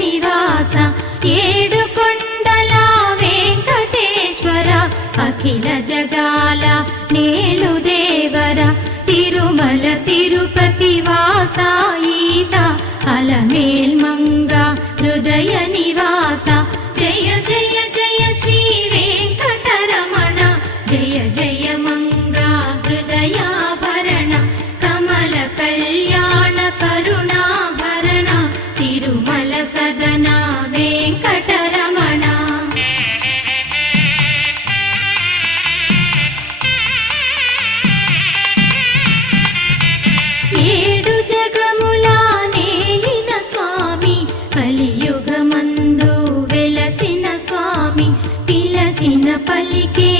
నివాస ఏడు కొండల వెంకటేశ్వర అఖిల జగాల నేలు దేవర తిరుమల తిరుపతి వాస ఈస అలమేల్ మంగ హృదయ నివాస జయ జయ జయ శ్రీ వెంకటరమణ జయ జయ మంగ హృదయాభరణ కమల కళ్యాణ కరుణాభరణ తిరుమల సదన వెంకటరమణ ఏడు జగముల నేలిన స్వామి కలియుగమందు వెలసిన స్వామి పిలచిన పలికే